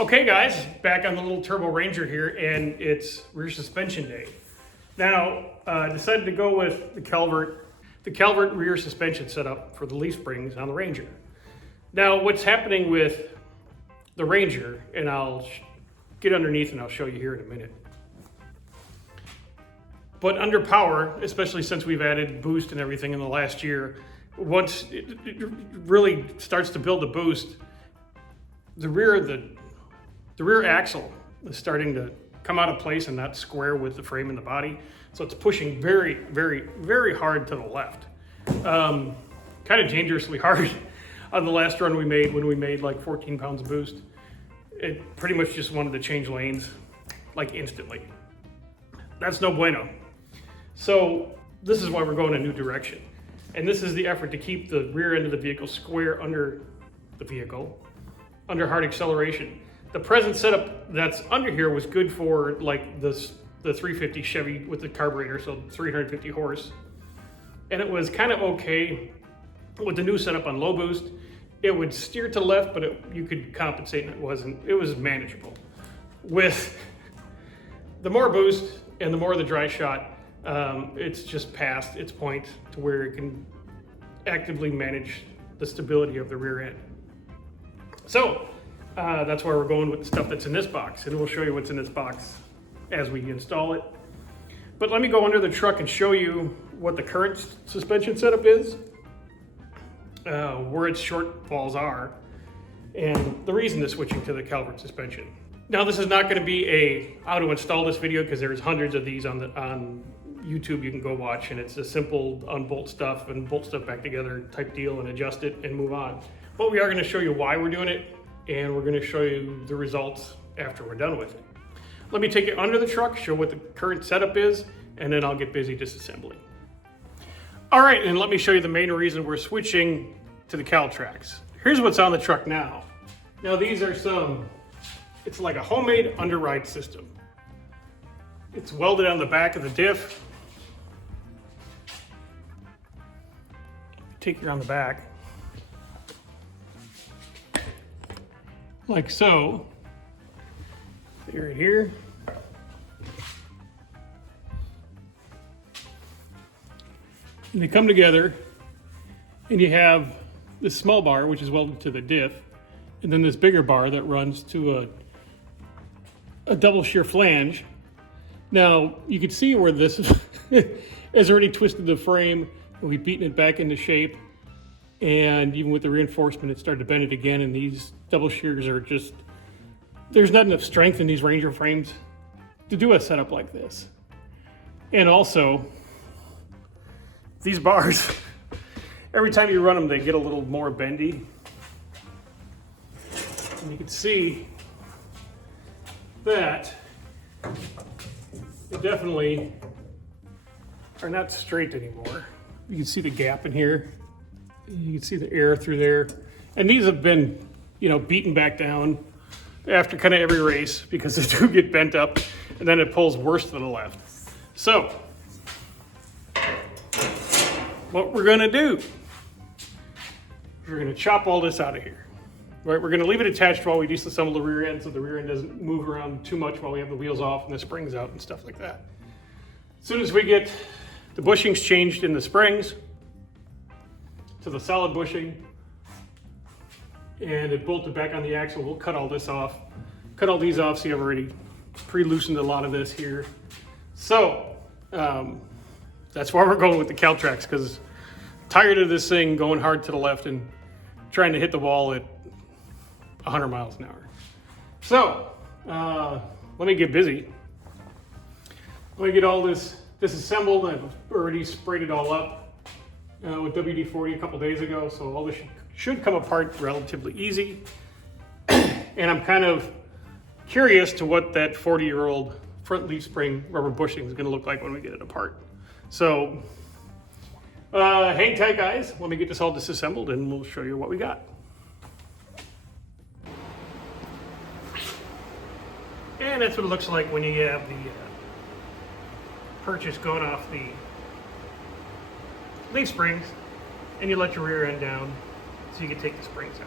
Okay guys, back on the little Turbo Ranger here, and it's rear suspension day. Now, I decided to go with the Calvert rear suspension setup for the leaf springs on the Ranger. Now, what's happening with the Ranger, and I'll get underneath and I'll show you here in a minute. But under power, especially since we've added boost and everything in the last year, once it really starts to build the boost, the rear axle is starting to come out of place and not square with the frame and the body. So it's pushing very, very, very hard to the left. Kind of dangerously hard on the last run we made when we made like 14 pounds of boost. It pretty much just wanted to change lanes like instantly. That's no bueno. So this is why we're going a new direction. And this is the effort to keep the rear end of the vehicle square under the vehicle, under hard acceleration. The present setup that's under here was good for like the 350 Chevy with the carburetor, so 350 horse. And it was kind of okay with the new setup on low boost. It would steer to the left, but you could compensate and it was manageable. With the more boost and the more the dry shot, it's just past its point to where it can actively manage the stability of the rear end. So that's why we're going with the stuff that's in this box, and we'll show you what's in this box as we install it. But let me go under the truck and show you what the current suspension setup is, where its shortfalls are, and the reason to switching to the Calvert suspension. Now, this is not going to be a how to install this video, because there's hundreds of these on YouTube you can go watch, and it's a simple unbolt stuff and bolt stuff back together type deal and adjust it and move on. But we are going to show you why we're doing it, and we're going to show you the results after we're done with it. Let me take it under the truck, show what the current setup is, and then I'll get busy disassembling. All right, and let me show you the main reason we're switching to the Caltracs. Here's what's on the truck now. Now these are it's like a homemade underride system. It's welded on the back of the diff. Take you around the back. Like so. Right here. And they come together, and you have this small bar, which is welded to the diff, and then this bigger bar that runs to a double shear flange. Now, you can see where this has already twisted the frame, and we've beaten it back into shape, and even with the reinforcement, it started to bend it again, and these double shears are just, there's not enough strength in these Ranger frames to do a setup like this. And also, these bars, every time you run them, they get a little more bendy. And you can see that they definitely are not straight anymore. You can see the gap in here. You can see the air through there. And these have been, beaten back down after kind of every race, because they do get bent up, and then it pulls worse to the left. So, what we're gonna do, we're gonna chop all this out of here. Right, we're gonna leave it attached while we disassemble the rear end, so the rear end doesn't move around too much while we have the wheels off and the springs out and stuff like that. As soon as we get the bushings changed in the springs to the solid bushing, and it bolted back on the axle, we'll cut all this off. Cut all these off, see I've already pre-loosened a lot of this here. So, that's why we're going with the Caltracs, because tired of this thing going hard to the left and trying to hit the wall at 100 miles an hour. So, let me get busy. Let me get all this disassembled. I've already sprayed it all up with WD-40 a couple days ago, so all this should come apart relatively easy. And I'm kind of curious to what that 40-year-old front leaf spring rubber bushing is going to look like when we get it apart. So, hang tight, guys. Let me get this all disassembled, and we'll show you what we got. And that's what it looks like when you have the purchase going off the leaf springs, and you let your rear end down so you can take the springs out.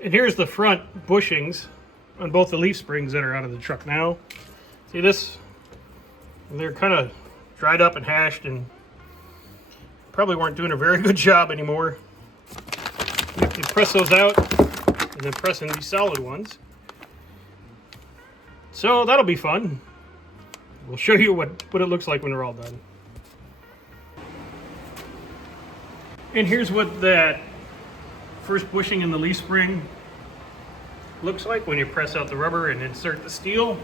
And here's the front bushings on both the leaf springs that are out of the truck now. See this? They're kind of dried up and hashed and probably weren't doing a very good job anymore. You have to press those out and then press in these solid ones. So that'll be fun. We'll show you what it looks like when they're all done. And here's what that first bushing in the leaf spring looks like when you press out the rubber and insert the steel.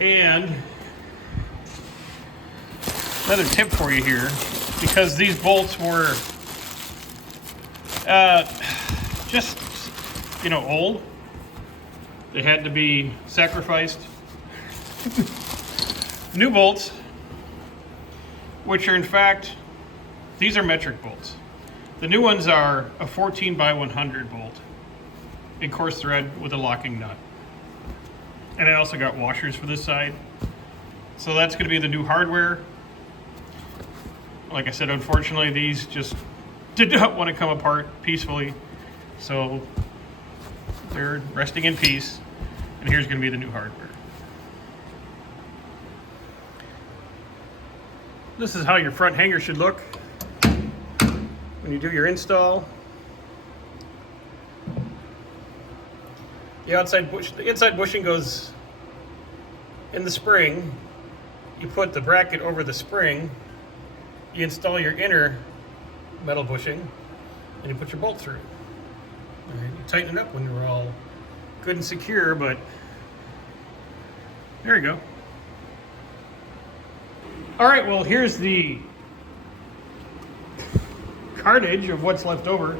And another tip for you here, because these bolts were just, old. They had to be sacrificed. New bolts, which are in fact, these are metric bolts. The new ones are a 14 by 100 bolt in coarse thread with a locking nut. And I also got washers for this side. So that's going to be the new hardware. Like I said, unfortunately, these just did not want to come apart peacefully. So they're resting in peace. And here's going to be the new hardware. This is how your front hanger should look when you do your install. The inside bushing goes in the spring. You put the bracket over the spring. You install your inner metal bushing, and you put your bolt through. All right, you tighten it up when you're all good and secure, but there you go. All right, well, here's the carnage of what's left over.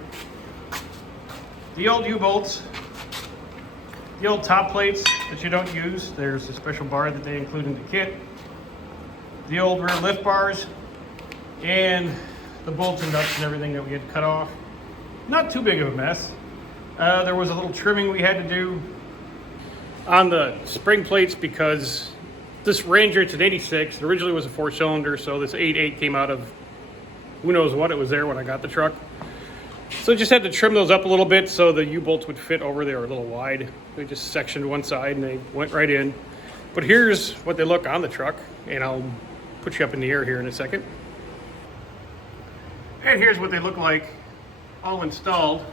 The old U-bolts, the old top plates that you don't use. There's a special bar that they include in the kit. The old rear lift bars, and the bolts and nuts and everything that we had to cut off. Not too big of a mess. There was a little trimming we had to do on the spring plates because this Ranger, it's an 86. It originally was a 4-cylinder, so this 8.8 came out of who knows what. It was there when I got the truck. So just had to trim those up a little bit so the U-bolts would fit over there a little wide. We just sectioned one side and they went right in. But here's what they look on the truck, and I'll put you up in the air here in a second. And here's what they look like all installed.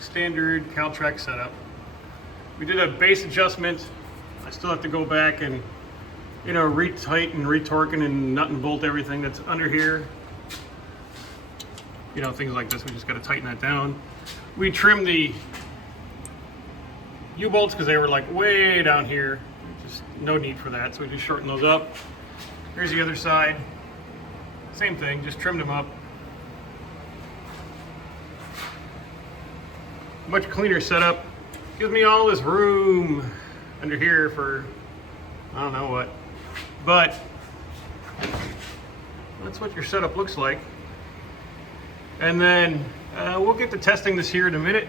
Standard Caltracs setup. We did a base adjustment. I still have to go back and retighten and retorquing and nut and bolt everything that's under here. Things like this, we just got to tighten that down. We trimmed the U-bolts because they were like way down here. Just no need for that, so we just shortened those up. Here's the other side. Same thing, just trimmed them up. Much cleaner setup. Gives me all this room under here for I don't know what. But that's what your setup looks like. And then we'll get to testing this here in a minute.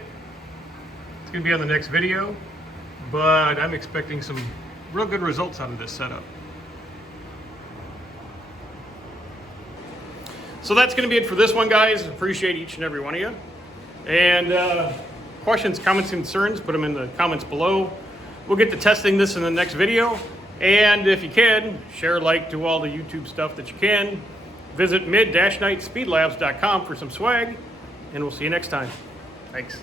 It's going to be on the next video, but I'm expecting some real good results out of this setup. So that's going to be it for this one, guys. Appreciate each and every one of you. And questions, comments, concerns, put them in the comments below. We'll get to testing this in the next video. And if you can, share, like, do all the YouTube stuff that you can. Visit mid-nightspeedlabs.com for some swag, and we'll see you next time. Thanks.